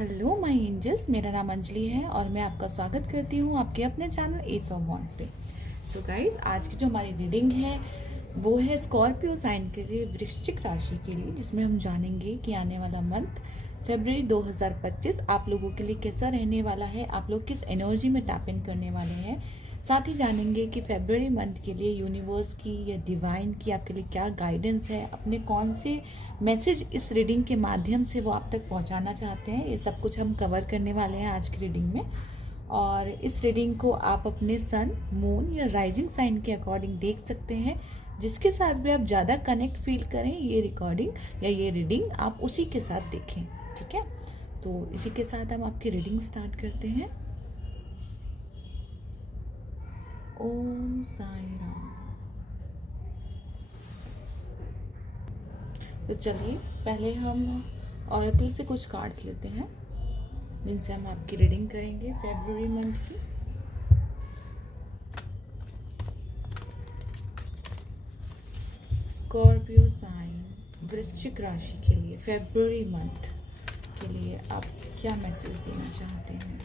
Hello my angels, मेरा नाम अंजलि है और मैं आपका स्वागत करती हूँ आपके अपने चैनल एस ऑफ वॉन्ड्स पे। सो गाइज, आज की जो हमारी रीडिंग है वो है स्कॉर्पियो साइन के लिए, वृश्चिक राशि के लिए, जिसमें हम जानेंगे कि आने वाला मंथ फरवरी 2025 आप लोगों के लिए कैसा रहने वाला है, आप लोग किस एनर्जी में टैप इन करने वाले हैं। साथ ही जानेंगे कि फरवरी मंथ के लिए यूनिवर्स की या डिवाइन की आपके लिए क्या गाइडेंस है, अपने कौन से मैसेज इस रीडिंग के माध्यम से वो आप तक पहुंचाना चाहते हैं। ये सब कुछ हम कवर करने वाले हैं आज की रीडिंग में। और इस रीडिंग को आप अपने सन, मून या राइजिंग साइन के अकॉर्डिंग देख सकते हैं। जिसके साथ भी आप ज़्यादा कनेक्ट फील करें, ये रिकॉर्डिंग या ये रीडिंग आप उसी के साथ देखें, ठीक है। तो इसी के साथ हम आपकी रीडिंग स्टार्ट करते हैं। ओम साई राम। तो चलिए पहले हम ऑरेकल से कुछ कार्ड्स लेते हैं जिनसे हम आपकी रीडिंग करेंगे फरवरी मंथ की। स्कॉर्पियो साइन, वृश्चिक राशि के लिए फरवरी मंथ के लिए आप क्या मैसेज देना चाहते हैं।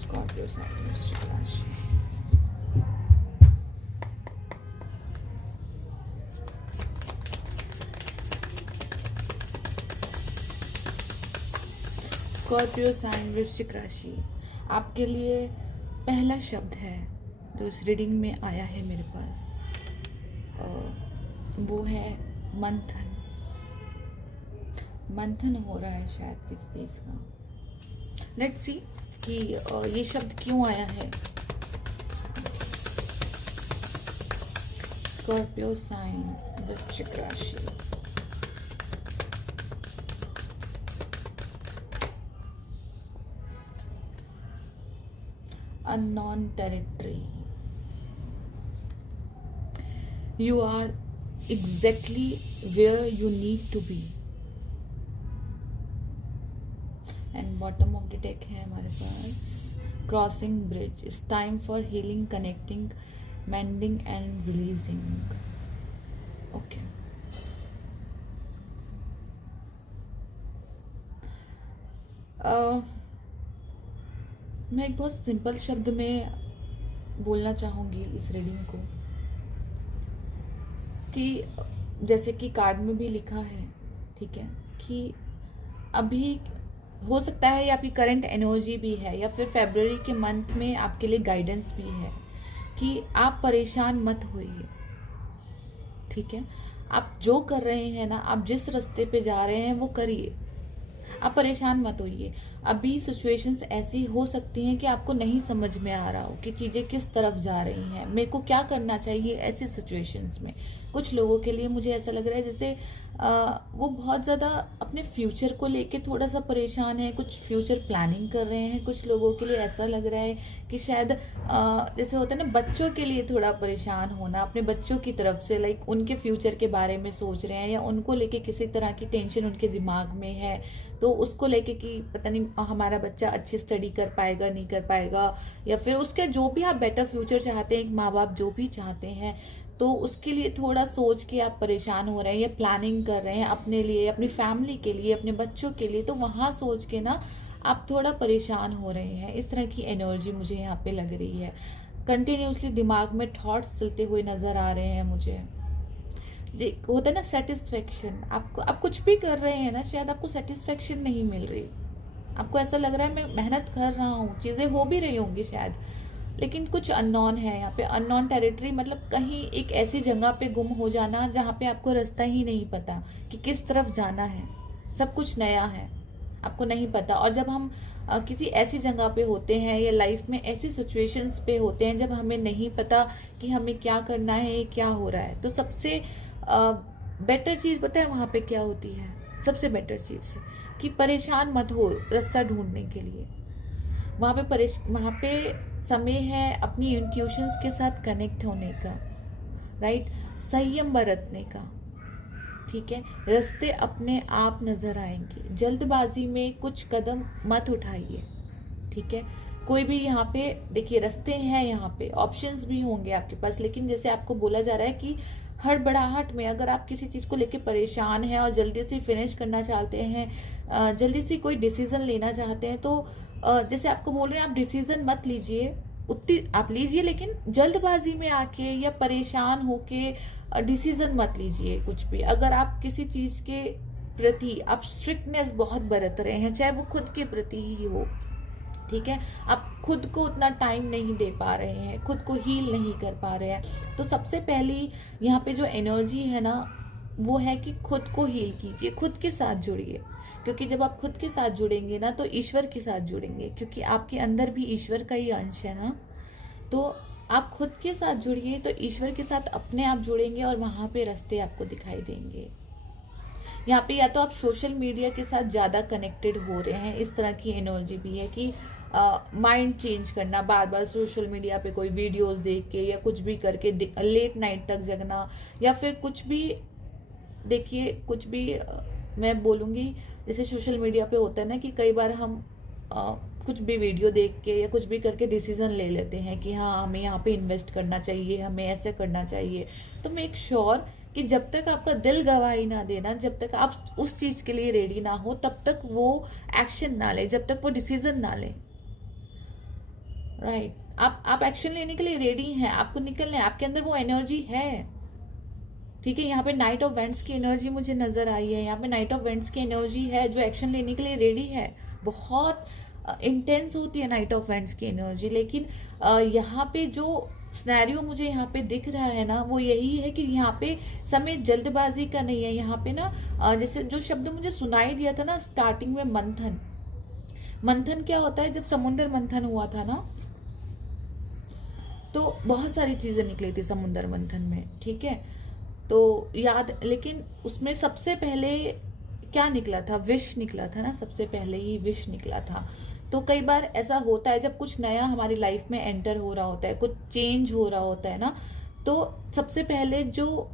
स्कॉर्पियो साइन, वृश्चिक राशि। स्कॉर्पियो साइन, वृश्चिक राशि, आपके लिए पहला शब्द है जो इस रीडिंग में आया है मेरे पास, वो है मंथन। मंथन हो रहा है शायद किस चीज़ का। लेट्स सी कि ये शब्द क्यों आया है। स्कॉर्पियो साइन, वृश्चिक राशि। unknown territory. You are exactly where you need to be. And bottom of the deck है हमारे पास crossing bridge. It's time for healing, connecting, mending and releasing. Okay. मैं एक बहुत सिंपल शब्द में बोलना चाहूँगी इस रीडिंग को कि जैसे कि कार्ड में भी लिखा है, ठीक है, कि अभी हो सकता है ये आपकी करंट एनर्जी भी है या फिर फरवरी के मंथ में आपके लिए गाइडेंस भी है कि आप परेशान मत होइए, ठीक है। आप जो कर रहे हैं ना, आप जिस रास्ते पे जा रहे हैं वो करिए, आप परेशान मत होइए। अभी सिचुएशंस ऐसी हो सकती हैं कि आपको नहीं समझ में आ रहा हो कि चीज़ें किस तरफ जा रही हैं, मेरे को क्या करना चाहिए ऐसी सिचुएशंस में। कुछ लोगों के लिए मुझे ऐसा लग रहा है जैसे वो बहुत ज़्यादा अपने फ्यूचर को लेके थोड़ा सा परेशान है, कुछ फ्यूचर प्लानिंग कर रहे हैं। कुछ लोगों के लिए ऐसा लग रहा है कि शायद जैसे होता है ना, बच्चों के लिए थोड़ा परेशान होना, अपने बच्चों की तरफ से, लाइक उनके फ्यूचर के बारे में सोच रहे हैं या उनको लेके किसी तरह की टेंशन उनके दिमाग में है, तो उसको लेके कि पता नहीं हमारा बच्चा अच्छी स्टडी कर पाएगा नहीं कर पाएगा, या फिर उसके जो भी आप बेटर फ्यूचर चाहते हैं, माँ बाप जो भी चाहते हैं, तो उसके लिए थोड़ा सोच के आप परेशान हो रहे हैं या प्लानिंग कर रहे हैं अपने लिए, अपनी फैमिली के लिए, अपने बच्चों के लिए, तो वहाँ सोच के ना आप थोड़ा परेशान हो रहे हैं। इस तरह की एनर्जी मुझे यहाँ पे लग रही है। कंटिन्यूसली दिमाग में थॉट्स चलते हुए नजर आ रहे हैं मुझे। होता है ना सेटिस्फेक्शन, आपको आप कुछ भी कर रहे हैं ना, शायद आपको सेटिस्फेक्शन नहीं मिल रही, आपको ऐसा लग रहा है मैं मेहनत कर रहा हूँ, चीज़ें हो भी रही होंगी शायद, लेकिन कुछ अननोन है यहाँ पे। अननोन टेरिटरी मतलब कहीं एक ऐसी जगह पे गुम हो जाना जहाँ पे आपको रास्ता ही नहीं पता कि किस तरफ जाना है, सब कुछ नया है, आपको नहीं पता। और जब हम किसी ऐसी जगह पे होते हैं या लाइफ में ऐसी सिचुएशंस पे होते हैं जब हमें नहीं पता कि हमें क्या करना है, क्या हो रहा है, तो सबसे बेटर चीज़ पता है वहाँ पे क्या होती है? सबसे बेटर चीज़ कि परेशान मत हो रास्ता ढूंढने के लिए। वहाँ पे समय है अपनी इंट्यूशंस के साथ कनेक्ट होने का, राइट, संयम बरतने का, ठीक है। रास्ते अपने आप नजर आएंगे, जल्दबाजी में कुछ कदम मत उठाइए, ठीक है। कोई भी यहाँ पे देखिए रास्ते हैं, यहाँ पे ऑप्शंस भी होंगे आपके पास, लेकिन जैसे आपको बोला जा रहा है कि हड़बड़ाहट में अगर आप किसी चीज़ को लेके परेशान हैं और जल्दी से फिनिश करना चाहते हैं, जल्दी से कोई डिसीजन लेना चाहते हैं, तो जैसे आपको बोल रहे हैं आप डिसीजन मत लीजिए, उतनी आप लीजिए लेकिन जल्दबाजी में आके या परेशान होके डिसीजन मत लीजिए कुछ भी। अगर आप किसी चीज़ के प्रति आप स्ट्रिक्टनेस बहुत बरत रहे हैं, चाहे वो खुद के प्रति ही हो, ठीक है, आप खुद को उतना टाइम नहीं दे पा रहे हैं, खुद को हील नहीं कर पा रहे हैं, तो सबसे पहली यहाँ पे जो एनर्जी है ना वो है कि खुद को हील कीजिए, खुद के साथ जुड़िए। क्योंकि जब आप खुद के साथ जुड़ेंगे ना तो ईश्वर के साथ जुड़ेंगे, क्योंकि आपके अंदर भी ईश्वर का ही अंश है ना। तो आप खुद के साथ जुड़िए तो ईश्वर के साथ अपने आप जुड़ेंगे और वहाँ पे रास्ते आपको दिखाई देंगे। यहाँ पे या तो आप सोशल मीडिया के साथ ज़्यादा कनेक्टेड हो रहे हैं, इस तरह की एनर्जी भी है कि माइंड चेंज करना, बार बार सोशल मीडिया पे कोई वीडियोस देख के या कुछ भी करके लेट नाइट तक जगना, या फिर कुछ भी देखिए, कुछ भी मैं बोलूँगी, जैसे सोशल मीडिया पे होता है ना कि कई बार हम कुछ भी वीडियो देख के या कुछ भी करके डिसीजन ले लेते हैं कि हाँ हमें यहाँ पे इन्वेस्ट करना चाहिए, हमें ऐसे करना चाहिए। तो मेक श्योर कि जब तक आपका दिल गवाही ना देना, जब तक आप उस चीज़ के लिए रेडी ना हो, तब तक वो एक्शन ना ले, जब तक वो डिसीजन ना ले। राइट, आप एक्शन लेने के लिए रेडी हैं, आपको निकलना है, आपके अंदर वो एनर्जी है, ठीक है। यहाँ पे नाइट ऑफ वेंट्स की एनर्जी मुझे नजर आई है, यहाँ पे नाइट ऑफ वेंट्स की एनर्जी है जो एक्शन लेने के लिए रेडी है। बहुत इंटेंस होती है नाइट ऑफ वेंट्स की एनर्जी, लेकिन यहाँ पे जो सिनेरियो मुझे यहाँ पे दिख रहा है ना वो यही है कि यहाँ पे समय जल्दबाजी का नहीं है। यहाँ पे ना जैसे जो शब्द मुझे सुनाई दिया था ना स्टार्टिंग में, मंथन। मंथन क्या होता है, जब समुद्र मंथन हुआ था ना तो बहुत सारी चीजें निकली थी समुद्र मंथन में, ठीक है, तो याद, लेकिन उसमें सबसे पहले क्या निकला था, विष निकला था ना, सबसे पहले ही विष निकला था। तो कई बार ऐसा होता है जब कुछ नया हमारी लाइफ में एंटर हो रहा होता है, कुछ चेंज हो रहा होता है ना, तो सबसे पहले जो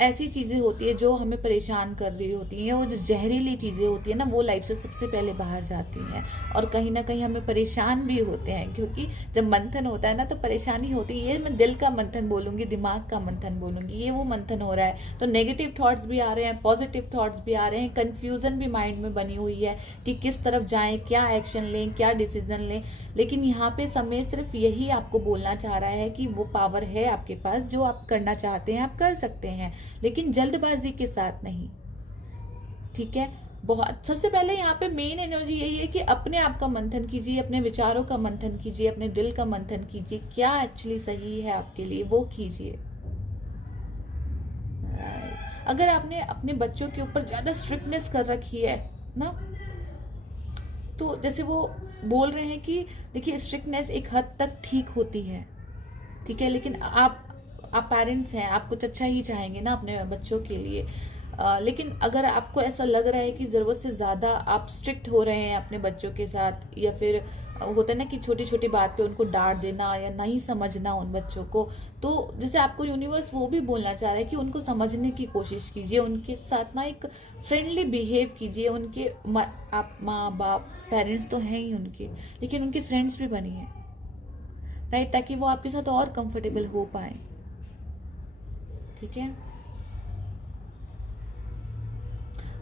ऐसी चीजें होती है जो हमें परेशान कर रही होती हैं, वो जो जहरीली चीजें होती है ना, वो लाइफ से सबसे पहले बाहर जाती हैं और कहीं ना कहीं हमें परेशान भी होते हैं। क्योंकि जब मंथन होता है ना तो परेशानी होती है, ये मैं दिल का मंथन बोलूंगी, दिमाग का मंथन बोलूंगी, ये वो मंथन हो रहा है। तो नेगेटिव थॉट्स भी आ रहे हैं, पॉजिटिव थॉट्स भी आ रहे हैं, कंफ्यूजन भी माइंड में बनी हुई है कि किस तरफ जाएं, क्या एक्शन लें, क्या डिसीजन लें। लेकिन यहाँ पे समय सिर्फ यही आपको बोलना चाह रहा है कि वो पावर है आपके पास, जो आप करना चाहते हैं आप कर सकते हैं, लेकिन जल्दबाजी के साथ नहीं, ठीक है। बहुत सबसे पहले यहाँ पे मेन एनर्जी यही है कि अपने आप का मंथन कीजिए, अपने विचारों का मंथन कीजिए, अपने दिल का मंथन कीजिए, क्या एक्चुअली सही है आपके लिए वो कीजिए। अगर आपने अपने बच्चों के ऊपर ज्यादा स्ट्रिक्टनेस कर रखी है ना, तो जैसे वो बोल रहे हैं कि देखिए स्ट्रिक्टनेस एक हद तक ठीक होती है, ठीक है, लेकिन आप पेरेंट्स हैं, आप कुछ अच्छा ही चाहेंगे ना अपने बच्चों के लिए। लेकिन अगर आपको ऐसा लग रहा है कि ज़रूरत से ज़्यादा आप स्ट्रिक्ट हो रहे हैं अपने बच्चों के साथ, या फिर होता है ना कि छोटी छोटी बात पे उनको डांट देना या नहीं समझना उन बच्चों को, तो जैसे आपको यूनिवर्स वो भी बोलना चाह रहा है कि उनको समझने की कोशिश कीजिए, उनके साथ ना एक फ्रेंडली बिहेव कीजिए। उनके आप माँ बाप पेरेंट्स तो हैं ही उनके, लेकिन उनके फ्रेंड्स भी बनिए, राइट, ताकि वो आपके साथ और कंफर्टेबल हो पाए, ठीक है।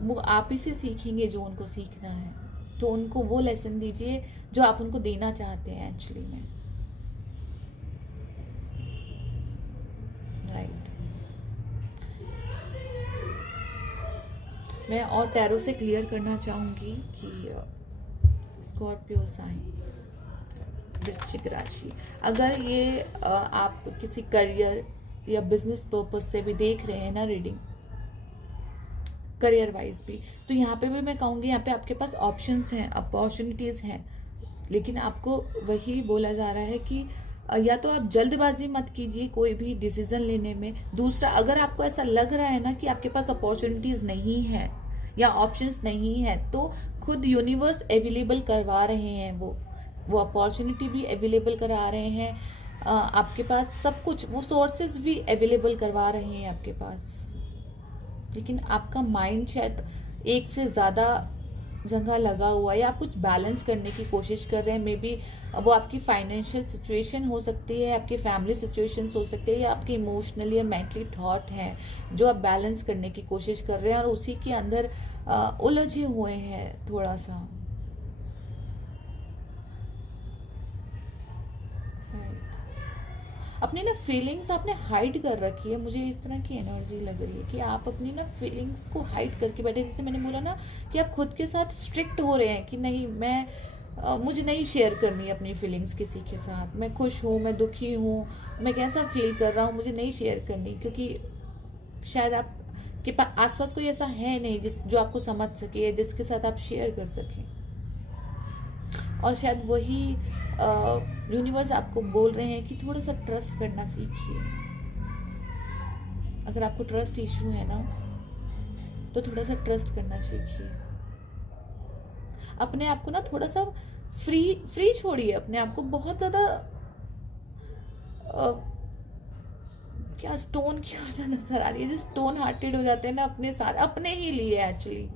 वो आप ही से सीखेंगे जो उनको सीखना है, तो उनको वो लेसन दीजिए जो आप उनको देना चाहते हैं एक्चुअली में, राइट। मैं और टैरो से क्लियर करना चाहूंगी कि स्कॉर्पियो साइन, वृश्चिक राशि, अगर ये आप किसी करियर या बिजनेस पर्पस से भी देख रहे हैं ना रीडिंग, करियर वाइज भी, तो यहाँ पे भी मैं कहूँगी यहाँ पे आपके पास ऑप्शंस हैं, अपॉर्चुनिटीज़ हैं, लेकिन आपको वही बोला जा रहा है कि या तो आप जल्दबाजी मत कीजिए कोई भी डिसीजन लेने में। दूसरा, अगर आपको ऐसा लग रहा है ना कि आपके पास अपॉर्चुनिटीज़ नहीं है या ऑप्शंस नहीं है, तो खुद यूनिवर्स अवेलेबल करवा रहे हैं, वो अपॉर्चुनिटी भी अवेलेबल करा रहे हैं आपके पास, सब कुछ वो सोर्सेज भी अवेलेबल करवा रहे हैं आपके पास। लेकिन आपका माइंड शायद एक से ज़्यादा जगह लगा हुआ है, या आप कुछ बैलेंस करने की कोशिश कर रहे हैं। मे बी वो आपकी फाइनेंशियल सिचुएशन हो सकती है, आपकी फैमिली सिचुएशंस हो सकती है, या आपकी इमोशनली या मेंटली थॉट है जो आप बैलेंस करने की कोशिश कर रहे हैं, और उसी के अंदर उलझे हुए हैं थोड़ा सा। अपनी ना फीलिंग्स आपने हाइड कर रखी है, मुझे इस तरह की एनर्जी लग रही है कि आप अपनी ना फीलिंग्स को हाइड करके बैठे। जैसे मैंने बोला ना कि आप खुद के साथ स्ट्रिक्ट हो रहे हैं कि नहीं, मुझे नहीं शेयर करनी है अपनी फीलिंग्स किसी के साथ। मैं खुश हूँ, मैं दुखी हूँ, मैं कैसा फील कर रहा हूँ, मुझे नहीं शेयर करनी, क्योंकि शायद आप के पास आसपास कोई ऐसा है नहीं जो आपको समझ सके, जिसके साथ आप शेयर कर सकें। और शायद वही यूनिवर्स आपको बोल रहे हैं कि थोड़ा सा ट्रस्ट करना सीखिए। अगर आपको ट्रस्ट इशू है ना, तो थोड़ा सा ट्रस्ट करना सीखिए। अपने आप को ना थोड़ा सा फ्री छोड़िए अपने आप को। बहुत ज़्यादा क्या स्टोन की ओर ज़्यादा नजर आ रही है, जो स्टोन हार्टेड हो जाते हैं ना अपने साथ, अपने ही लिए एक्चुअली।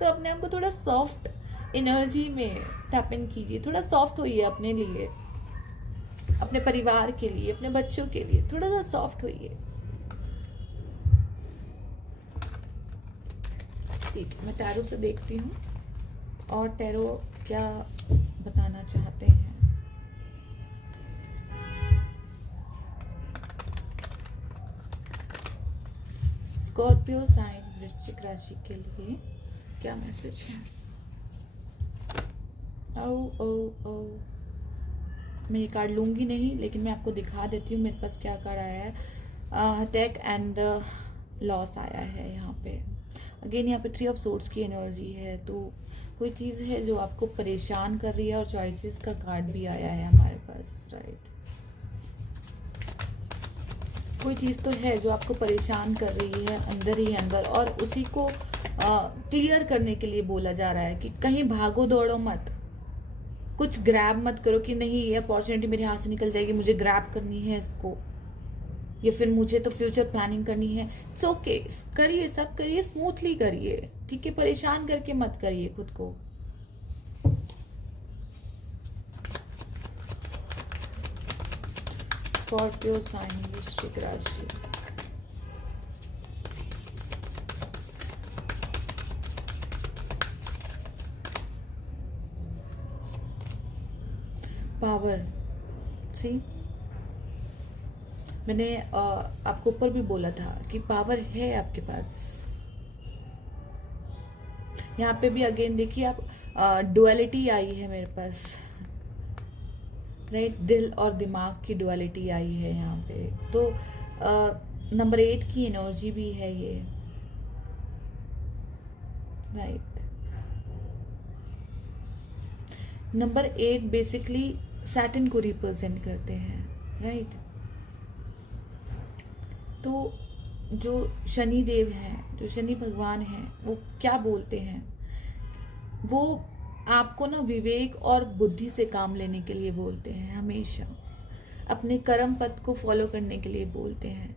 तो अपने आप को थोड़ा सॉफ्ट एनर्जी में टैप इन कीजिए, थोड़ा सॉफ्ट होइए अपने लिए, अपने परिवार के लिए, अपने बच्चों के लिए थोड़ा सा सॉफ्ट होइए। ठीक है, मैं टैरो से देखती हूँ और टैरो क्या बताना चाहते हैं। स्कॉर्पियो साइन वृश्चिक राशि के लिए क्या मैसेज है? ओ मैं ये कार्ड लूंगी नहीं, लेकिन मैं आपको दिखा देती हूँ मेरे पास क्या कार्ड आया है। अटैक एंड लॉस आया है यहाँ पे। अगेन यहाँ पे 3 ऑफ सोर्ड्स की एनर्जी है, तो कोई चीज़ है जो आपको परेशान कर रही है, और चॉइसेस का कार्ड भी आया है हमारे पास, राइट। कोई चीज़ तो है जो आपको परेशान कर रही है अंदर ही अंदर, और उसी को क्लियर करने के लिए बोला जा रहा है कि कहीं भागो दौड़ो मत, कुछ ग्रैब मत करो कि नहीं ये अपॉर्चुनिटी मेरे हाथ से निकल जाएगी, मुझे ग्रैब करनी है इसको, या फिर मुझे तो फ्यूचर प्लानिंग करनी है। इट्स ओके, करिए, सब करिए, स्मूथली करिए, ठीक है, परेशान करके मत करिए खुद को। स्कॉर्पियो साइन वृश्चिक राशि, पावर। सी, मैंने आपको ऊपर भी बोला था कि पावर है आपके पास। यहाँ पे भी अगेन देखिए आप, डुअलिटी आई है मेरे पास, राइट। दिल और दिमाग की डुअलिटी आई है यहाँ पे। तो नंबर 8 की एनर्जी भी है ये, राइट। नंबर 8 बेसिकली सैटर्न को रिप्रेजेंट करते हैं, राइट। तो जो शनि देव हैं, जो शनि भगवान हैं, वो क्या बोलते हैं, वो आपको ना विवेक और बुद्धि से काम लेने के लिए बोलते हैं, हमेशा अपने कर्म पथ को फॉलो करने के लिए बोलते हैं।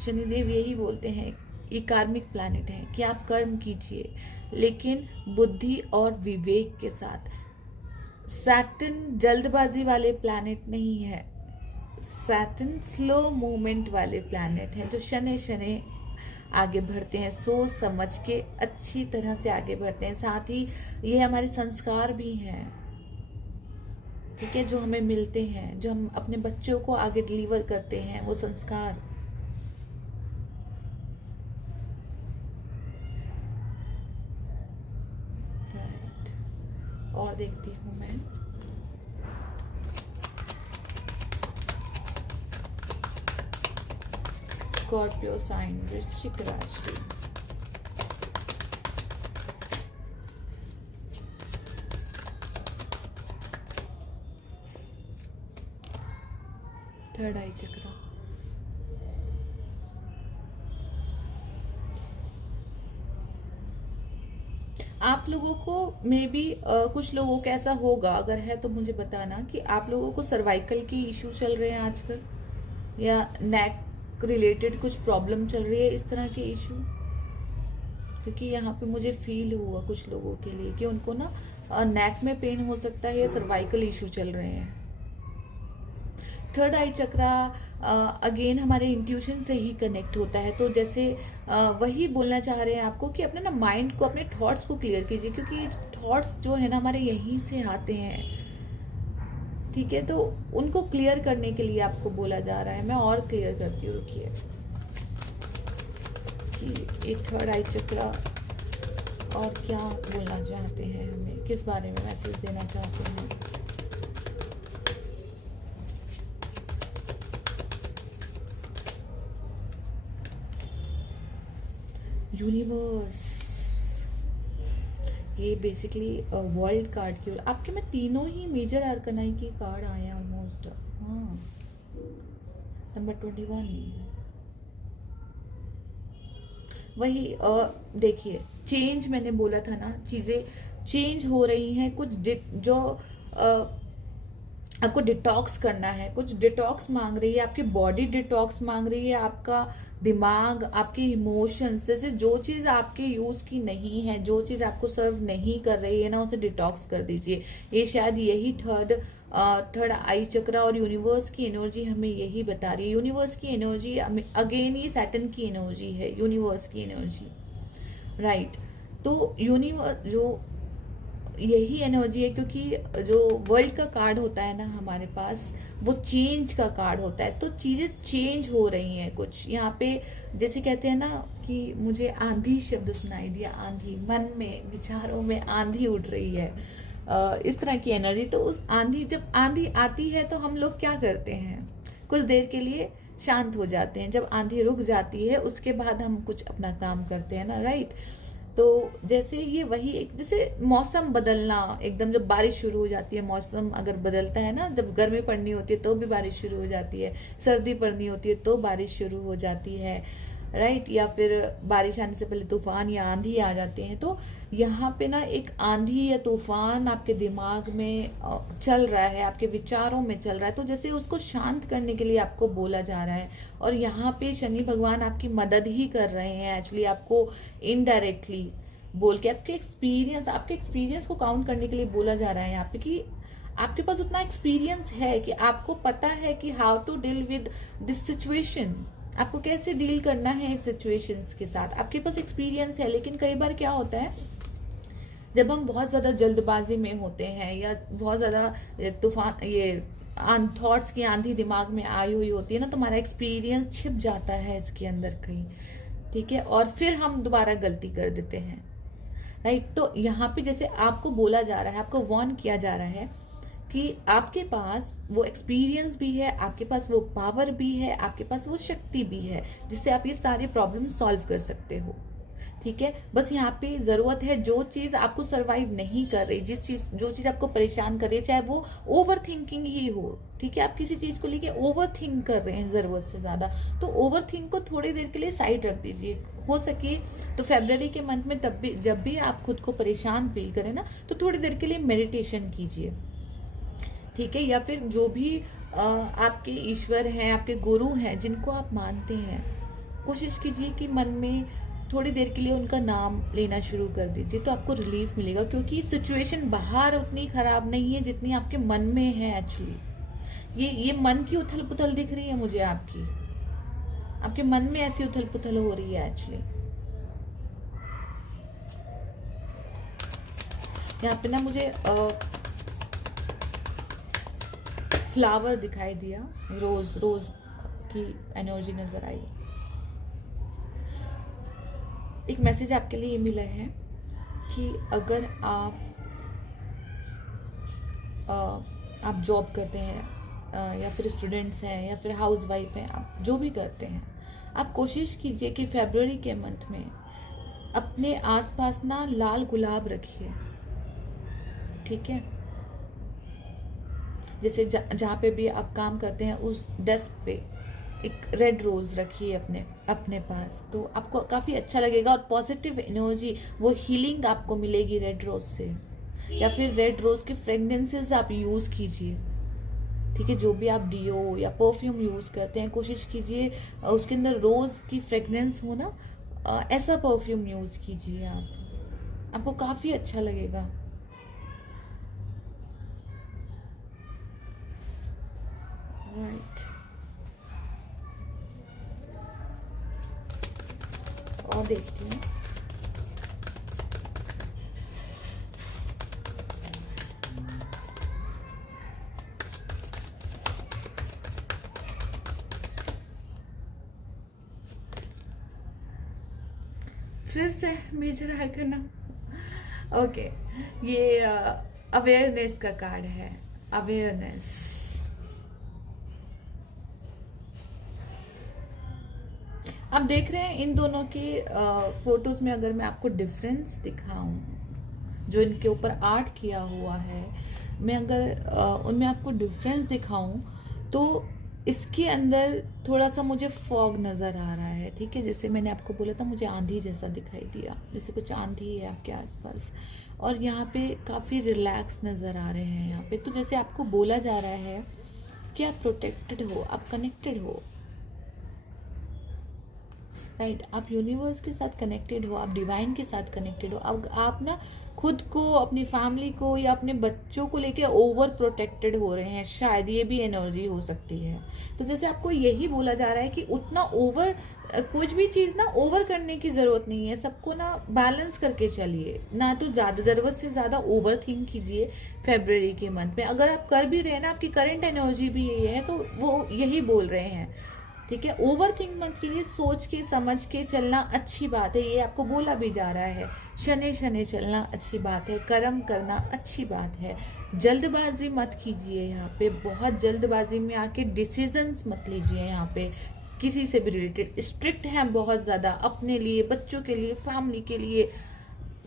शनिदेव यही बोलते हैं, ये कार्मिक प्लैनेट है, कि आप कर्म कीजिए लेकिन बुद्धि और विवेक के साथ। सैटर्न जल्दबाजी वाले प्लैनेट नहीं है, सैटर्न स्लो मूवमेंट वाले प्लैनेट हैं, जो शनि शनि आगे बढ़ते हैं, सोच समझ के अच्छी तरह से आगे बढ़ते हैं। साथ ही ये हमारे संस्कार भी हैं, ठीक है, जो हमें मिलते हैं, जो हम अपने बच्चों को आगे डिलीवर करते हैं, वो संस्कार। राइट, और देखती हूँ मैं। स्कॉर्पियो साइन वृश्चिक राशि, थर्ड आई चक्र। आप लोगों को मे बी कुछ लोगों का ऐसा होगा, अगर है तो मुझे बताना, कि आप लोगों को सर्वाइकल की इशू चल रहे हैं आजकल, या नेक रिलेटेड कुछ प्रॉब्लम चल रही है, इस तरह के इशू। क्योंकि यहाँ पे मुझे फील हुआ कुछ लोगों के लिए कि उनको ना नेक में पेन हो सकता है या सर्वाइकल इशू चल रहे हैं। थर्ड आई चक्रा अगेन हमारे इंट्यूशन से ही कनेक्ट होता है। तो जैसे वही बोलना चाह रहे हैं आपको कि अपने ना माइंड को, अपने थॉट्स को क्लियर कीजिए, क्योंकि थॉट्स जो है ना हमारे यहीं से आते हैं, ठीक है। तो उनको क्लियर करने के लिए आपको बोला जा रहा है। मैं और क्लियर करती हूँ, रुकिए, कि एक थर्ड आई चक्रा और क्या बोलना चाहते हैं, हमें किस बारे में मैसेज देना चाहते हैं। यूनिवर्स, ये बेसिकली वर्ल्ड कार्ड की आपके में तीनों ही मेजर आर्कनाई की कार्ड आए हैं ऑलमोस्ट। हाँ, नंबर 21 वही देखिए, चेंज मैंने बोला था ना, चीज़ें चेंज हो रही हैं, कुछ जो आपको डिटॉक्स करना है, कुछ डिटॉक्स मांग रही है, आपकी बॉडी डिटॉक्स मांग रही है, आपका दिमाग, आपके इमोशंस, जैसे जो चीज़ आपके यूज़ की नहीं है, जो चीज़ आपको सर्व नहीं कर रही है ना, उसे डिटॉक्स कर दीजिए। ये शायद यही थर्ड आई चक्रा और यूनिवर्स की एनर्जी हमें यही बता रही है। यूनिवर्स की एनर्जी अगेन ये सैटर्न की एनर्जी है, यूनिवर्स की एनर्जी, राइट। तो यूनिवर्स जो यही एनर्जी है, क्योंकि जो वर्ल्ड का कार्ड होता है ना हमारे पास, वो चेंज का कार्ड होता है। तो चीजें चेंज हो रही हैं कुछ यहाँ पे, जैसे कहते हैं ना कि मुझे आंधी शब्द सुनाई दिया, आंधी, मन में, विचारों में आंधी उठ रही है, इस तरह की एनर्जी। तो उस आंधी, जब आंधी आती है तो हम लोग क्या करते हैं, कुछ देर के लिए शांत हो जाते हैं। जब आंधी रुक जाती है उसके बाद हम कुछ अपना काम करते हैं ना, राइट। तो जैसे ये वही एक, जैसे मौसम बदलना, एकदम जब बारिश शुरू हो जाती है, मौसम अगर बदलता है ना, जब गर्मी पड़नी होती है तो भी बारिश शुरू हो जाती है, सर्दी पड़नी होती है तो बारिश शुरू हो जाती है, राइट। या फिर बारिश आने से पहले तूफान या आंधी आ जाते हैं। तो यहाँ पे ना एक आंधी या तूफान आपके दिमाग में चल रहा है, आपके विचारों में चल रहा है। तो जैसे उसको शांत करने के लिए आपको बोला जा रहा है, और यहाँ पे शनि भगवान आपकी मदद ही कर रहे हैं एक्चुअली, आपको इनडायरेक्टली बोल के आपके एक्सपीरियंस को काउंट करने के लिए बोला जा रहा है यहाँ पे, कि आपके पास उतना एक्सपीरियंस है कि आपको पता है कि how to deal with this situation, आपको कैसे डील करना है इस सिचुएशंस के साथ। आपके पास एक्सपीरियंस है। लेकिन कई बार क्या होता है, जब हम बहुत ज्यादा जल्दबाजी में होते हैं या बहुत ज्यादा तूफान, ये थॉट्स की आंधी दिमाग में आई हुई होती है ना, तो हमारा एक्सपीरियंस छिप जाता है इसके अंदर कहीं, ठीक है, और फिर हम दोबारा गलती कर देते हैं, राइट। तो यहाँ पे जैसे आपको बोला जा रहा है, आपको वार्न किया जा रहा है कि आपके पास वो एक्सपीरियंस भी है, आपके पास वो पावर भी है, आपके पास वो शक्ति भी है, जिससे आप ये सारे प्रॉब्लम सॉल्व कर सकते हो, ठीक है। बस यहाँ पे जरूरत है, जो चीज आपको सरवाइव नहीं कर रही, जो चीज आपको परेशान कर रही है, चाहे वो ओवर थिंकिंग ही हो, ठीक है, आप किसी चीज को लेके ओवर थिंक कर रहे हैं जरूरत से ज्यादा, तो ओवर थिंक को थोड़ी देर के लिए साइड रख दीजिए। हो सके तो फरवरी के मंथ में तब भी, जब भी आप खुद को परेशान फील करें ना, तो थोड़ी देर के लिए मेडिटेशन कीजिए, ठीक है। या फिर जो भी आपके ईश्वर हैं, आपके गुरु हैं, जिनको आप मानते हैं, कोशिश कीजिए कि मन में थोड़ी देर के लिए उनका नाम लेना शुरू कर दीजिए, तो आपको रिलीफ मिलेगा। क्योंकि सिचुएशन बाहर उतनी खराब नहीं है जितनी आपके मन में है एक्चुअली। ये मन की उथल पुथल दिख रही है मुझे, आपके मन में ऐसी उथल पुथल हो रही है एक्चुअली। यहाँ पे ना मुझे फ्लावर दिखाई दिया, रोज की एनर्जी नजर आई। एक मैसेज आपके लिए मिला है कि अगर आप जॉब करते हैं या फिर स्टूडेंट्स हैं या फिर हाउस वाइफ हैं, आप जो भी करते हैं, आप कोशिश कीजिए कि फरवरी के मंथ में अपने आसपास ना लाल गुलाब रखिए, ठीक है। जैसे जहाँ पे भी आप काम करते हैं उस डेस्क पे एक रेड रोज रखिए अपने पास, तो आपको काफी अच्छा लगेगा और पॉजिटिव एनर्जी, वो हीलिंग आपको मिलेगी रेड रोज से। या फिर रेड रोज के फ्रेग्रेंसेस आप यूज कीजिए, ठीक है। जो भी आप डीओ या परफ्यूम यूज करते हैं, कोशिश कीजिए उसके अंदर रोज की फ्रेग्रेंस हो ना, ऐसा परफ्यूम यूज़ कीजिए आप, आपको काफ़ी अच्छा लगेगा। राइट, और देखती हूँ। फिर से मेजर आर्कना। ओके, ये अवेयरनेस का कार्ड है, अवेयरनेस। आप देख रहे हैं इन दोनों की फोटोज में, अगर मैं आपको डिफरेंस दिखाऊं जो इनके ऊपर आर्ट किया हुआ है, मैं अगर उनमें आपको डिफरेंस दिखाऊं तो इसके अंदर थोड़ा सा मुझे फॉग नज़र आ रहा है, ठीक है। जैसे मैंने आपको बोला था मुझे आंधी जैसा दिखाई दिया, जैसे कुछ आंधी है आपके आसपास, और यहाँ पे काफ़ी रिलैक्स नज़र आ रहे हैं यहाँ पे। तो जैसे आपको बोला जा रहा है कि आप प्रोटेक्टेड हो, आप कनेक्टेड हो, राइट। आप यूनिवर्स के साथ कनेक्टेड हो, आप डिवाइन के साथ कनेक्टेड हो। अब आप ना खुद को, अपनी फैमिली को या अपने बच्चों को लेके ओवर प्रोटेक्टेड हो रहे हैं, शायद ये भी एनर्जी हो सकती है। तो जैसे आपको यही बोला जा रहा है कि उतना ओवर, कुछ भी चीज़ ना ओवर करने की ज़रूरत नहीं है, सबको ना बैलेंस करके चलिए, ना तो ज़्यादा ज़रूरत से ज़्यादा ओवर थिंक कीजिए फरवरी के मंथ में। अगर आप कर भी रहे हैं ना, आपकी करंट एनर्जी भी यही है, तो वो यही बोल रहे हैं, ठीक है। ओवर थिंक मत कीजिए, सोच के समझ के चलना अच्छी बात है, ये आपको बोला भी जा रहा है। शनि शनि चलना अच्छी बात है, कर्म करना अच्छी बात है। जल्दबाजी मत कीजिए यहाँ पे, बहुत जल्दबाजी में आके डिसीजंस मत लीजिए यहाँ पे किसी से भी रिलेटेड। स्ट्रिक्ट हैं बहुत ज़्यादा, अपने लिए, बच्चों के लिए, फैमिली के लिए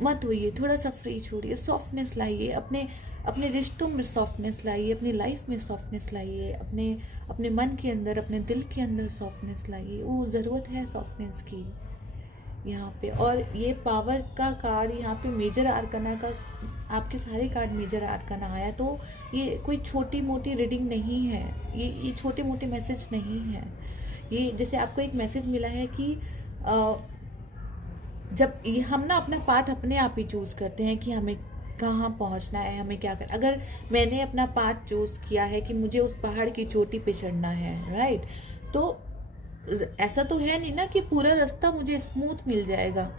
मत होइए। थोड़ा सा फ्री छोड़िए, सॉफ्टनेस लाइए, अपने अपने रिश्तों में सॉफ्टनेस लाइए, अपनी लाइफ में सॉफ्टनेस लाइए, अपने अपने मन के अंदर, अपने दिल के अंदर सॉफ्टनेस लाइए। वो ज़रूरत है सॉफ्टनेस की यहाँ पे। और ये पावर का कार्ड यहाँ पे मेजर आर्कना का, आपके सारे कार्ड मेजर आर्कना आया, तो ये कोई छोटी मोटी रीडिंग नहीं है, ये छोटे मोटे मैसेज नहीं है। ये जैसे आपको एक मैसेज मिला है कि जब ये हम ना अपना पाथ अपने आप ही चूज़ करते हैं कि हमें कहाँ पहुँचना है, हमें क्या करना। अगर मैंने अपना पाथ चूज़ किया है कि मुझे उस पहाड़ की चोटी पे चढ़ना है, राइट, तो ऐसा तो है नहीं ना कि पूरा रास्ता मुझे स्मूथ मिल जाएगा,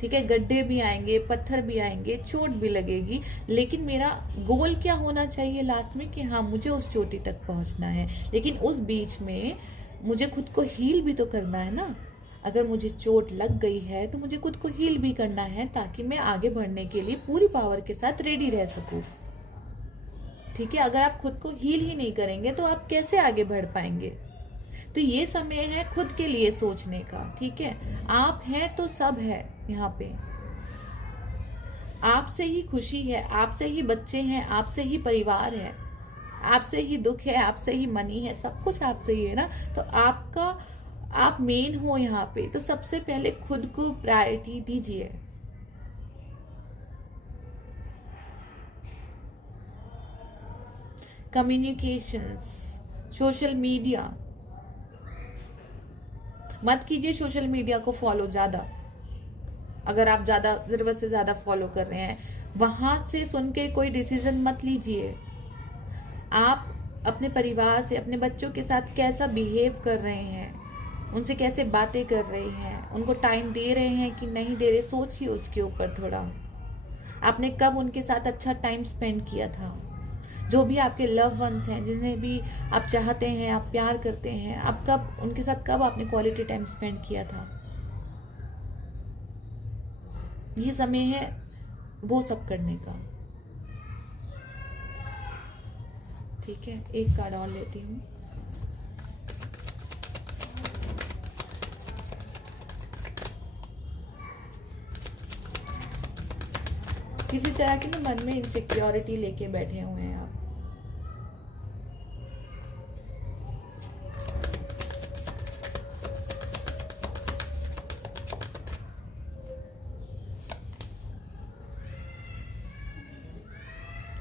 ठीक है। गड्ढे भी आएंगे, पत्थर भी आएंगे, चोट भी लगेगी, लेकिन मेरा गोल क्या होना चाहिए लास्ट में कि हाँ मुझे उस चोटी तक पहुँचना है। लेकिन उस बीच में मुझे खुद को हील भी तो करना है ना। अगर मुझे चोट लग गई है तो मुझे खुद को हील भी करना है, ताकि मैं आगे बढ़ने के लिए पूरी पावर के साथ रेडी रह सकूं, ठीक है। अगर आप खुद को हील ही नहीं करेंगे तो आप कैसे आगे बढ़ पाएंगे। तो ये समय है खुद के लिए सोचने का, ठीक है। आप हैं तो सब है यहाँ पे, आपसे ही खुशी है, आपसे ही बच्चे हैं, आपसे ही परिवार है, आपसे ही दुख है, आपसे ही मनी है, सब कुछ आपसे ही है ना। तो आपका, आप मेन हो यहाँ पे, तो सबसे पहले खुद को प्रायोरिटी दीजिए। कम्युनिकेशंस, सोशल मीडिया मत कीजिए, सोशल मीडिया को फॉलो ज़्यादा। अगर आप ज़्यादा ज़रूरत से ज़्यादा फॉलो कर रहे हैं, वहाँ से सुन के कोई डिसीजन मत लीजिए। आप अपने परिवार से, अपने बच्चों के साथ कैसा बिहेव कर रहे हैं, उनसे कैसे बातें कर रहे हैं, उनको टाइम दे रहे हैं कि नहीं दे रहे, सोचिए उसके ऊपर थोड़ा। आपने कब उनके साथ अच्छा टाइम स्पेंड किया था। जो भी आपके लव वंस हैं, जिन्हें भी आप चाहते हैं, आप प्यार करते हैं, आप कब उनके साथ, कब आपने क्वालिटी टाइम स्पेंड किया था। ये समय है वो सब करने का, ठीक है। एक कार्ड और लेती हूँ। किसी तरह की ना मन में इनसिक्योरिटी लेके बैठे हुए हैं आप।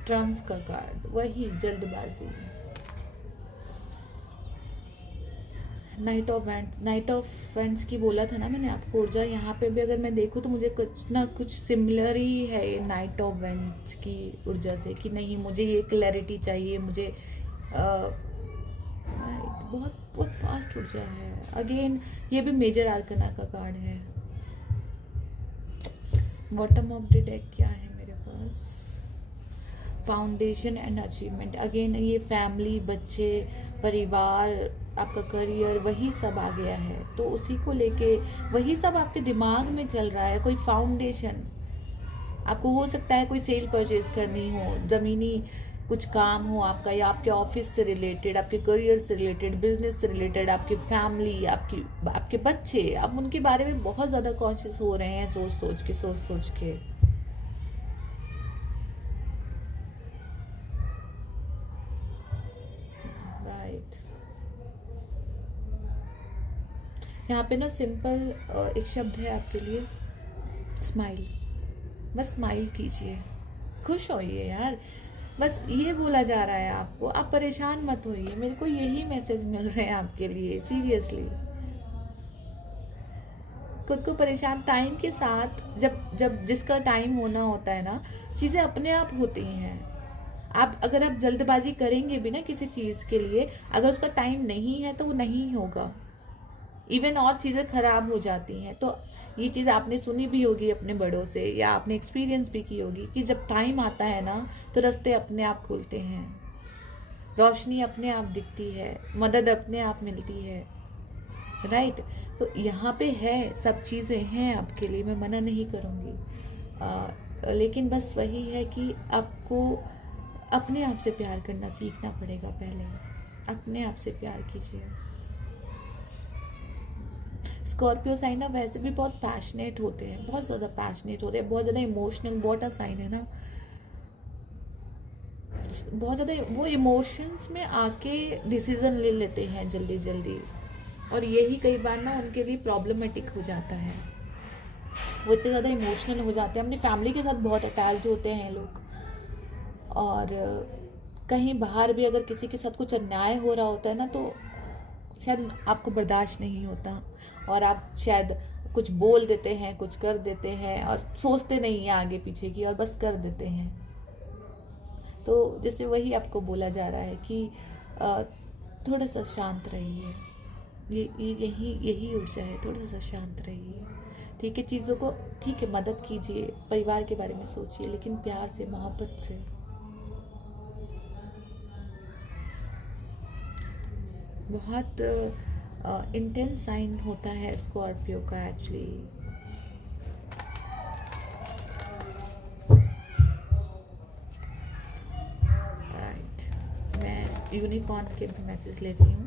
ट्रम्प का कार्ड, वही जल्दबाजी, नाइट ऑफ फ्रेंड्स की बोला था ना मैंने आपको ऊर्जा। यहाँ पे भी अगर मैं देखूँ तो मुझे कुछ ना कुछ सिमिलर ही है ये नाइट ऑफ वेंट्स की ऊर्जा से, कि नहीं मुझे ये क्लैरिटी चाहिए, मुझे बहुत बहुत फास्ट ऊर्जा है। अगेन ये भी मेजर आर्कना का कार्ड है। बॉटम ऑफ द डेक क्या है मेरे पास? Foundation and achievement. अगेन ये फैमिली, बच्चे, परिवार, आपका करियर, वही सब आ गया है। तो उसी को लेके वही सब आपके दिमाग में चल रहा है। कोई फाउंडेशन आपको हो सकता है, कोई सेल परचेज करनी हो, ज़मीनी कुछ काम हो आपका, या आपके ऑफिस से रिलेटेड, आपके करियर से रिलेटेड, बिजनेस से रिलेटेड, आपकी फैमिली, आपके बच्चे, आप उनके बारे में बहुत ज़्यादा कॉन्शियस हो रहे हैं सोच सोच के। राइट। यहाँ पे ना सिंपल एक शब्द है आपके लिए, स्माइल। बस स्माइल कीजिए, खुश होइए यार। बस ये बोला जा रहा है आपको, आप परेशान मत होइए। मेरे को यही मैसेज मिल रहे हैं आपके लिए, सीरियसली। खुद को परेशान, टाइम के साथ जब जब जिसका टाइम होना होता है ना, चीज़ें अपने आप होती हैं। अगर आप जल्दबाजी करेंगे भी ना किसी चीज़ के लिए, अगर उसका टाइम नहीं है तो वो नहीं होगा। इवन और चीज़ें खराब हो जाती हैं। तो ये चीज़ आपने सुनी भी होगी अपने बड़ों से, या आपने एक्सपीरियंस भी की होगी कि जब टाइम आता है ना तो रास्ते अपने आप खुलते हैं, रोशनी अपने आप दिखती है, मदद अपने आप मिलती है। राइट। तो यहाँ पे है, सब चीज़ें हैं आपके लिए, मैं मना नहीं करूँगी। लेकिन बस वही है कि आपको अपने आप से प्यार करना सीखना पड़ेगा। पहले अपने आप से प्यार कीजिए। स्कॉर्पियो साइन ना वैसे भी बहुत पैशनेट होते हैं, बहुत ज़्यादा पैशनेट होते हैं, बहुत ज़्यादा इमोशनल। वाटर साइन है ना, बहुत ज़्यादा वो इमोशंस में आके डिसीज़न ले लेते हैं जल्दी जल्दी, और यही कई बार ना उनके लिए प्रॉब्लमेटिक हो जाता है। वो इतने ज़्यादा इमोशनल हो जाते हैं, अपनी फैमिली के साथ बहुत अटैच्ड होते हैं लोग, और कहीं बाहर भी अगर किसी के साथ कुछ अन्याय हो रहा होता है ना तो शायद आपको बर्दाश्त नहीं होता, और आप शायद कुछ बोल देते हैं, कुछ कर देते हैं, और सोचते नहीं हैं आगे पीछे की, और बस कर देते हैं। तो जैसे वही आपको बोला जा रहा है कि थोड़ा सा शांत रहिए। यही ऊर्जा है, थोड़ा सा शांत रहिए। ठीक है, चीज़ों को ठीक है, मदद कीजिए, परिवार के बारे में सोचिए, लेकिन प्यार से, मोहब्बत से। बहुत इंटेंस साइन होता है स्कॉर्पियो का एक्चुअली। राइट, मैं यूनिकॉर्न के भी मैसेज लेती हूँ।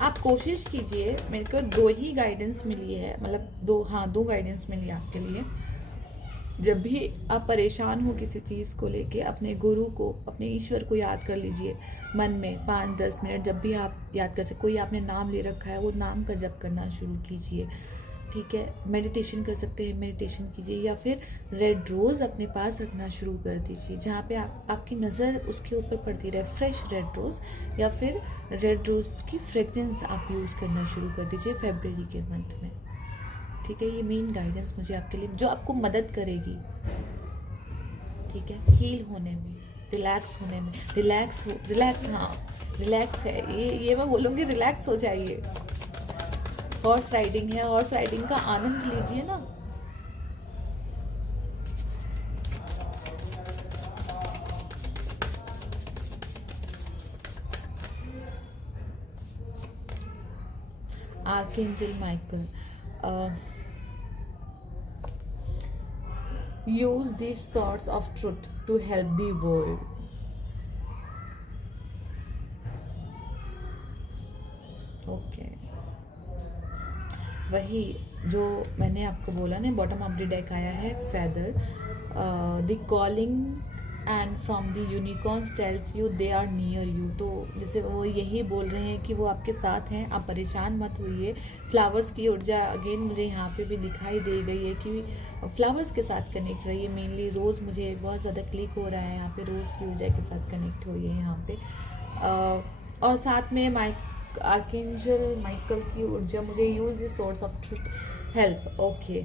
आप कोशिश कीजिए, मेरे को दो ही गाइडेंस मिली है, मतलब दो गाइडेंस मिली आपके लिए। जब भी आप परेशान हो किसी चीज़ को लेके, अपने गुरु को, अपने ईश्वर को याद कर लीजिए मन में 5-10 मिनट। जब भी आप याद कर सके, कोई आपने नाम ले रखा है, वो नाम का जप करना शुरू कीजिए। ठीक है, मेडिटेशन कर सकते हैं, मेडिटेशन कीजिए, या फिर रेड रोज़ अपने पास रखना शुरू कर दीजिए, जहाँ पे आपकी नज़र उसके ऊपर पड़ती रहे। फ्रेश रेड रोज़, या फिर रेड रोज़ की फ्रेगरेंस आप यूज़ करना शुरू कर दीजिए फरवरी के मंथ में। ठीक है, ये मेन गाइडेंस मुझे आपके लिए, जो आपको मदद करेगी, ठीक है, हील होने में, रिलैक्स होने में। रिलैक्स है ये मैं बोलूँगी, रिलैक्स हो जाइए। हॉर्स राइडिंग है, हॉर्स राइडिंग का आनंद लीजिए ना। Archangel Michael, use these swords of truth to help the world. Okay, वही जो मैंने आपको बोला ना, बॉटम ऑफ द डेक आया है feather, the calling and from the unicorns tells you they are near you. तो जैसे वो यही बोल रहे हैं कि वो आपके साथ हैं, आप परेशान मत होइए। फ्लावर्स की ऊर्जा अगेन मुझे यहाँ पे भी दिखाई दे गई है कि फ्लावर्स के साथ कनेक्ट रहिए। मेनली रोज़ मुझे बहुत ज़्यादा क्लिक हो रहा है यहाँ पे, रोज़ की ऊर्जा के साथ कनेक्ट होइए यहाँ पे। और साथ में आर्कएंजल माइकल की ऊर्जा मुझे use the source of truth help. Okay,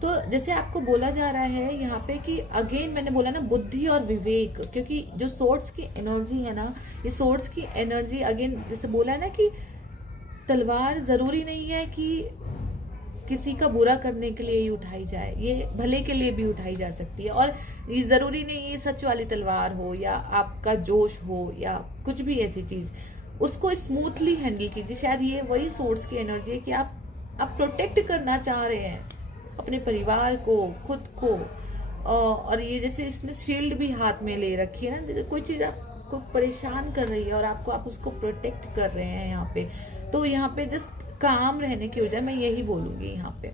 तो जैसे आपको बोला जा रहा है यहाँ पे कि अगेन मैंने बोला ना बुद्धि और विवेक, क्योंकि जो सोर्स की एनर्जी है ना, ये सोर्स की एनर्जी अगेन जैसे बोला है ना कि तलवार जरूरी नहीं है कि किसी का बुरा करने के लिए ही उठाई जाए, ये भले के लिए भी उठाई जा सकती है। और ये जरूरी नहीं ये सच वाली तलवार हो या आपका जोश हो या कुछ भी ऐसी चीज, उसको स्मूथली हैंडल कीजिए। शायद ये वही सोर्स की एनर्जी है कि आप प्रोटेक्ट करना चाह रहे हैं अपने परिवार को, खुद को। और ये जैसे इसने शील्ड भी हाथ में ले रखी है ना, कोई चीज आपको परेशान कर रही है और आप उसको प्रोटेक्ट कर रहे हैं यहाँ पे। तो यहाँ पे जस्ट काम रहने की ऊर्जा मैं यही बोलूंगी यहाँ पे,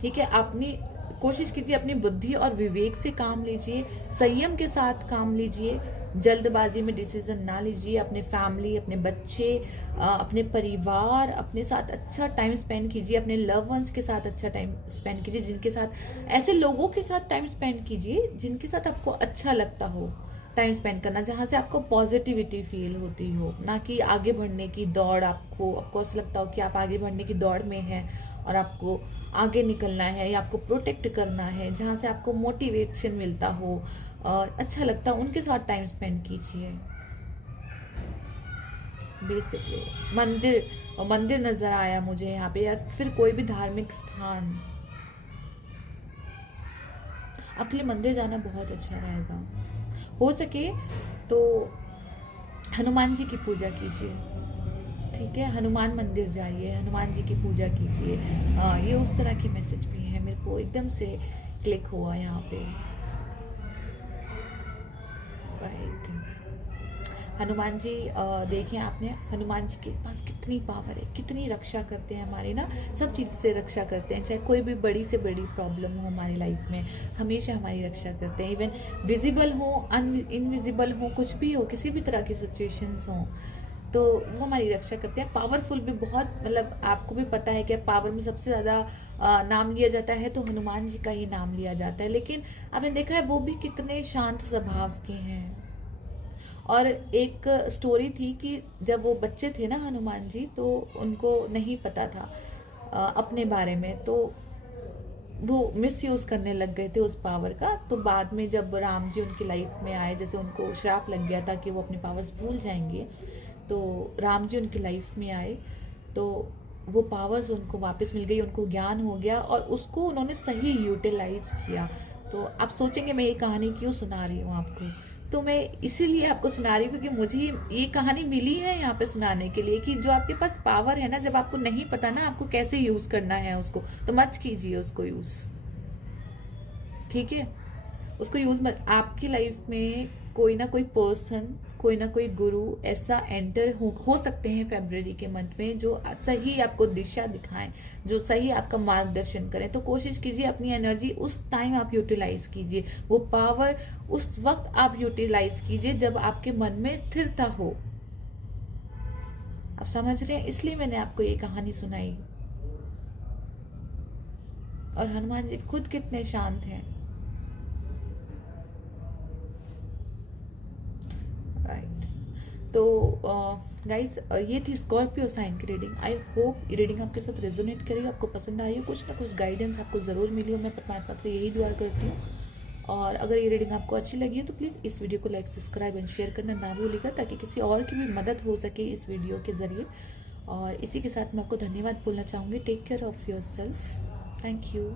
ठीक है। अपनी कोशिश कीजिए, अपनी बुद्धि और विवेक से काम लीजिए, संयम के साथ काम लीजिए, जल्दबाजी में डिसीजन ना लीजिए। अपने फैमिली, अपने बच्चे, अपने परिवार, अपने साथ अच्छा टाइम स्पेंड कीजिए, अपने लव वंस के साथ अच्छा टाइम स्पेंड कीजिए, जिनके साथ ऐसे लोगों के साथ टाइम स्पेंड कीजिए जिनके साथ आपको अच्छा लगता हो टाइम स्पेंड करना, जहाँ से आपको पॉजिटिविटी फील होती हो, ना कि आगे बढ़ने की दौड़। आपको ऐसा लगता हो कि आप आगे बढ़ने की दौड़ में हैं और आपको आगे निकलना है या आपको प्रोटेक्ट करना है, जहाँ से आपको मोटिवेशन मिलता हो और अच्छा लगता है, उनके साथ टाइम स्पेंड कीजिए। बेसिकली मंदिर नजर आया मुझे यहाँ पे, या फिर कोई भी धार्मिक स्थान। आपके लिए मंदिर जाना बहुत अच्छा रहेगा। हो सके तो हनुमान जी की पूजा कीजिए, ठीक है। हनुमान मंदिर जाइए, हनुमान जी की पूजा कीजिए। ये उस तरह की मैसेज भी है, मेरे को एकदम से क्लिक हुआ यहाँ पे। राइट, हनुमान जी देखें आपने, हनुमान जी के पास कितनी पावर है, कितनी रक्षा करते हैं हमारी ना, सब चीज़ से रक्षा करते हैं। चाहे कोई भी बड़ी से बड़ी प्रॉब्लम हो हमारी लाइफ में, हमेशा हमारी रक्षा करते हैं। इवन विजिबल हो, इनविजिबल हो, कुछ भी हो, किसी भी तरह की सिचुएशंस हो, तो वो हमारी रक्षा करते हैं। पावरफुल भी बहुत, मतलब आपको भी पता है कि पावर में सबसे ज़्यादा नाम लिया जाता है तो हनुमान जी का ही नाम लिया जाता है। लेकिन आपने देखा है वो भी कितने शांत स्वभाव के हैं। और एक स्टोरी थी कि जब वो बच्चे थे ना हनुमान जी, तो उनको नहीं पता था अपने बारे में, तो वो मिसयूज करने लग गए थे उस पावर का। तो बाद में जब राम जी उनकी लाइफ में आए, जैसे उनको श्राप लग गया था कि वो अपने पावर्स भूल जाएंगे, तो राम जी उनकी लाइफ में आए तो वो पावर्स उनको वापस मिल गई, उनको ज्ञान हो गया और उसको उन्होंने सही यूटिलाइज किया। तो आप सोचेंगे मैं ये कहानी क्यों सुना रही हूँ आपको, तो मैं इसीलिए आपको सुना रही हूँ क्योंकि मुझे ये कहानी मिली है यहाँ पे सुनाने के लिए कि जो आपके पास पावर है ना, जब आपको नहीं पता ना आपको कैसे यूज करना है उसको, तो मत कीजिए उसको यूज, ठीक है। उसको यूज मत। आपकी लाइफ में कोई ना कोई पर्सन, कोई ना कोई गुरु ऐसा एंटर हो सकते हैं फरवरी के मंथ में, जो सही आपको दिशा दिखाएं, जो सही आपका मार्गदर्शन करें। तो कोशिश कीजिए अपनी एनर्जी उस टाइम आप यूटिलाइज कीजिए, वो पावर उस वक्त आप यूटिलाइज कीजिए जब आपके मन में स्थिरता हो। आप समझ रहे हैं, इसलिए मैंने आपको ये कहानी सुनाई। और हनुमान जी खुद कितने शांत हैं। तो गाइज ये थी स्कॉर्पियो साइन की रीडिंग। आई होप ये रीडिंग आपके साथ रेजोनेट करेगी, आपको पसंद आई हो, कुछ ना कुछ गाइडेंस आपको ज़रूर मिली हो। मैं परमात्मा से यही दुआ करती हूँ। और अगर ये रीडिंग आपको अच्छी लगी है तो प्लीज़ इस वीडियो को लाइक, सब्सक्राइब एंड शेयर करना ना भूलिएगा, ताकि किसी और की भी मदद हो सके इस वीडियो के ज़रिए। और इसी के साथ मैं आपको धन्यवाद बोलना चाहूँगी। Take care of yourself. Thank you.